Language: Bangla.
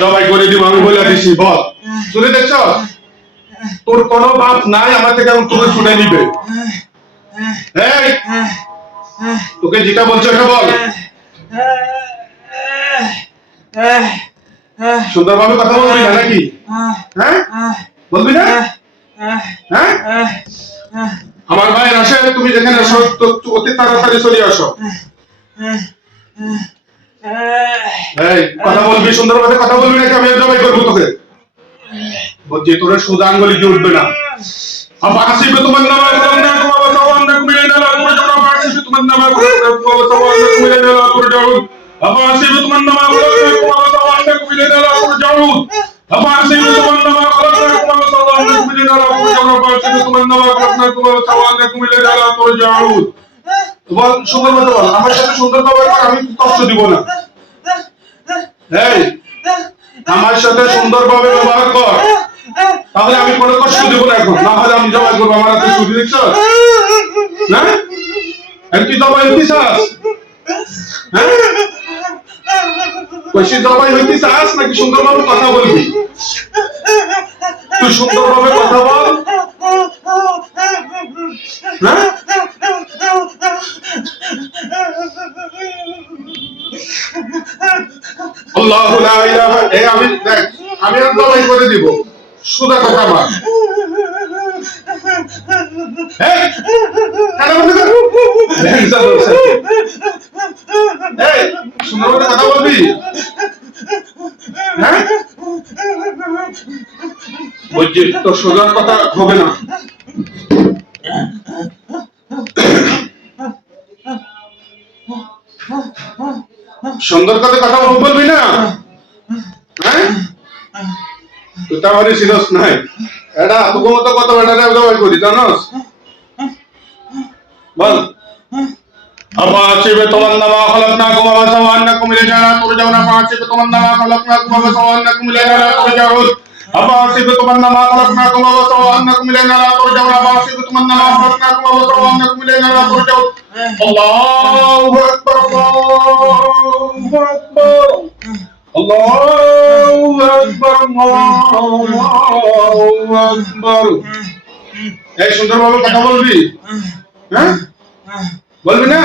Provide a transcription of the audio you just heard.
জবাই করে দিব আমি বলে দিছি বল শুনে দেখছ তোর কোনো বাপ নাই আমার থেকে এখন তোকে শুনে নিবে এই তোকে যেটা বলছো এটা বল সুন্দরভাবে কথা বলবি না নাকি হ্যাঁ বলবি না হ্যাঁ আমার ভাই আসে তুমি যেখানে আসো অতি তাড়াতাড়ি চলে আসো এই কথা বলবি সুন্দরভাবে কথা বলবি নাকি আমি জবাই করবো তোকে বলছি তোর সোজা আঙ্গুলি দিয়ে উঠবে না আবার আসিবে তোমার নামে করোনা তোমার সওয়ান্না কুমিলে নালা করে যাও আবার আসিবে তোমার নামে করোনা তোমার সওয়ান্না কুমিলে নালা করে যাও আবার আসিবে তোমার নামে করোনা তোমার সওয়ান্না কুমিলে নালা করে যাও আবার আসিবে তোমার নামে করোনা তোমার সওয়ান্না কুমিলে নালা করে যাও আবার আসিবে তোমার নামে করোনা তোমার সওয়ান্না কুমিলে নালা করে যাও বল সুন্দরভাবে বল আমার সাথে সুন্দরভাবে আমি কষ্ট দিব না এই আমার সাথে সুন্দরভাবে ব্যবহার কর তাহলে আমি কোনো কষ্ট দেব না এখন না হলে আমি জবাই করবো আমার হাতে ছুটি দেখছ না তুই জবাই হইতে চাস হ্যাঁ কইছি জবাই হইতে চাস নাকি সুন্দরভাবে কথা বলবি তুই সুন্দরভাবে কথা বল হ্যাঁ আল্লাহু লা ইলাহা আমি দেখ আমি আর জবাই করে দিব সুদা কথা মা এই কেন বলছিস এই সুন্দরভাবে কথা বলবি হ্যাঁ বলছি তোর সোজা কথা হবে না সুন্দর কথা বলবি না হ্যাঁ তুই তাহলে সিরিয়াস নাই এটা তোকে মতো কত বেটারে জবাই করি জানোস বল আবা আসিবে তোমার নামা খলকনাকুম ওয়া সাওয়ান্নাকুম ইলাইনা তুরজাউনা আবা আসিবে তোমার নামা খলকনাকুম ওয়া সাওয়ান্নাকুম ইলাইনা তুরজাউন আবা আসিবে তোমার নামা খলকনাকুম ওয়া সাওয়ান্নাকুম ইলাইনা তুরজাউন আবা আসিবে তোমার নামা খলকনাকুম ওয়া সাওয়ান্নাকুম ইলাইনা তুরজাউন আল্লাহু আকবার আল্লাহু আকবার আল্লাহু আকবার আল্লাহু আকবার এই সুন্দরভাবে কথা বলবি হ্যাঁ বলবি না